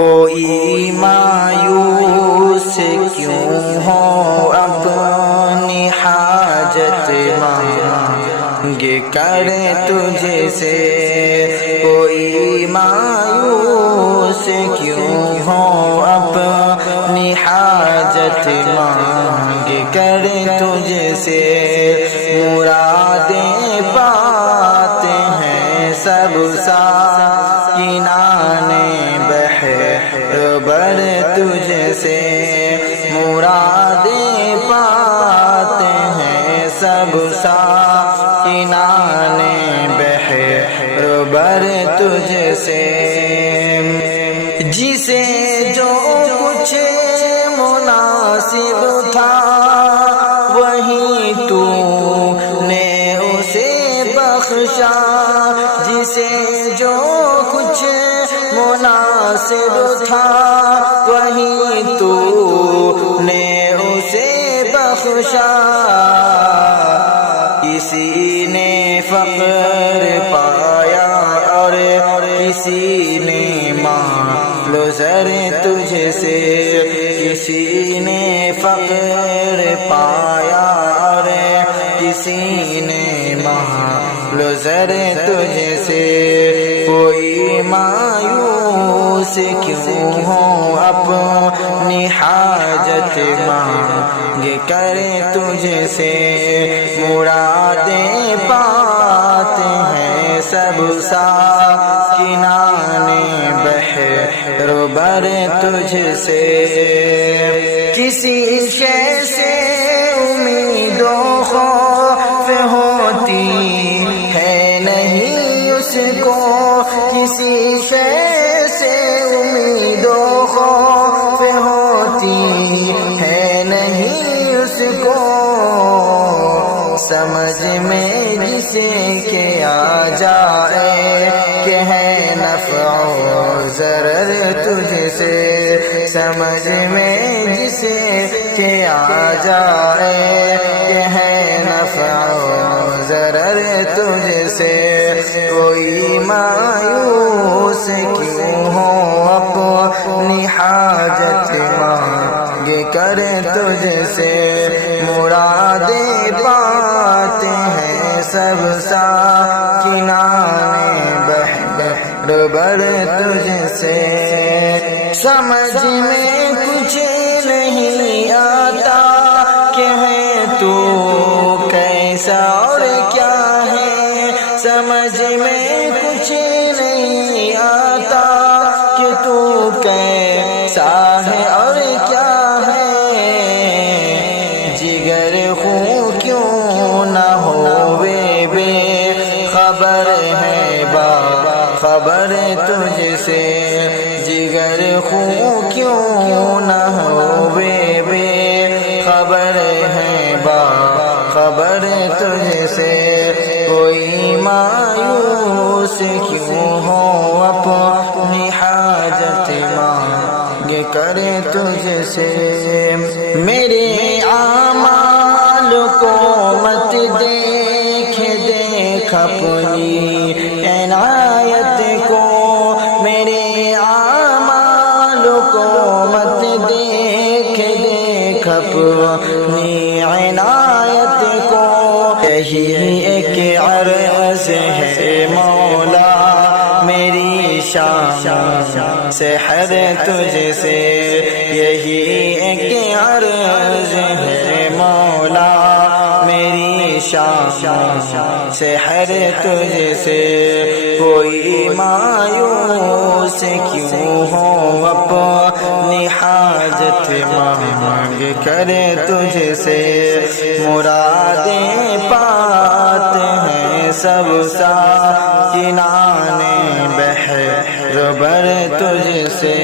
کوئی مایوس کیوں ہو اپنی حاجت مانگ کر تجھ سے، کوئی مایوس کیوں ہو اپنی حاجت مانگ کر تجھ سے، مرادیں پاتے ہیں سب ساکنان بحر بر تجھ سے، مرادیں پاتے ہیں سب ساکنان بحر بر تجھ سے، جسے جو کچھ مناسب تھا وہی تو نے اسے بخشا، جسے جو کچھ مناسب تھا وہی تو نے اسے بخشا، کسی نے فقر پایا اور کسی نے مال و زر تجھ سے، کسی نے فقر پایا اور کسی نے مال و زر تجھ سے، کوئی مایوس کیوں ہو اپنی حاجت مانگ کر تجھ سے، مرادیں پاتے ہیں سب ساکنان بحر بر تجھ سے، کسی شے سے امید و خوف ہوتی ہے نہیں اس کو، کسی شے سے امید و خوف ہوتی ہے نہیں اس کو، سمجھ میں جسے کہ آ جائے کہ ہے نفع و ضرر تجھ سے، سمجھ میں جسے کہ آ جائے کہ ہے نفع و ضرر تجھ سے، کوئی مایوس کیوں ہو اپنی حاجت مانگ کر تجھ سے، مرادیں پاتے ہیں سب ساکنان بحر بر تجھ سے، سمجھ میں کچھ نہیں آتا کہ ہے تو کیسا اور کیا ہے، سمجھ میں کچھ نہیں آتا کہ تو کیسا ہے اور کیا ہے، جگر خون کیوں نہ ہووے بے خبر ہے با خبر تجھ سے، جگر خون کیوں نہ ہووے بے خبر ہے با خبر تجھ سے، کوئی مایوس کیوں ہو اپنی حاجت مانگ کر تجھ سے، میرے اعمال کو مت دیکھ دیکھ اپنی عنایت کو، میرے اعمال کو مت دیکھ دیکھ اپنی عنایت کو، یہی ایک عرض ہے مولا میری شان سے حد تجھ سے، یہی ایک عرض ہے مولا میری شان سے حد تجھ سے، کوئی مایوس کیوں ہو اپنی حاجت مانگ کر تجھ سے، مرادیں پاتے ہیں سب ساکنان بحر بر تجھ سے۔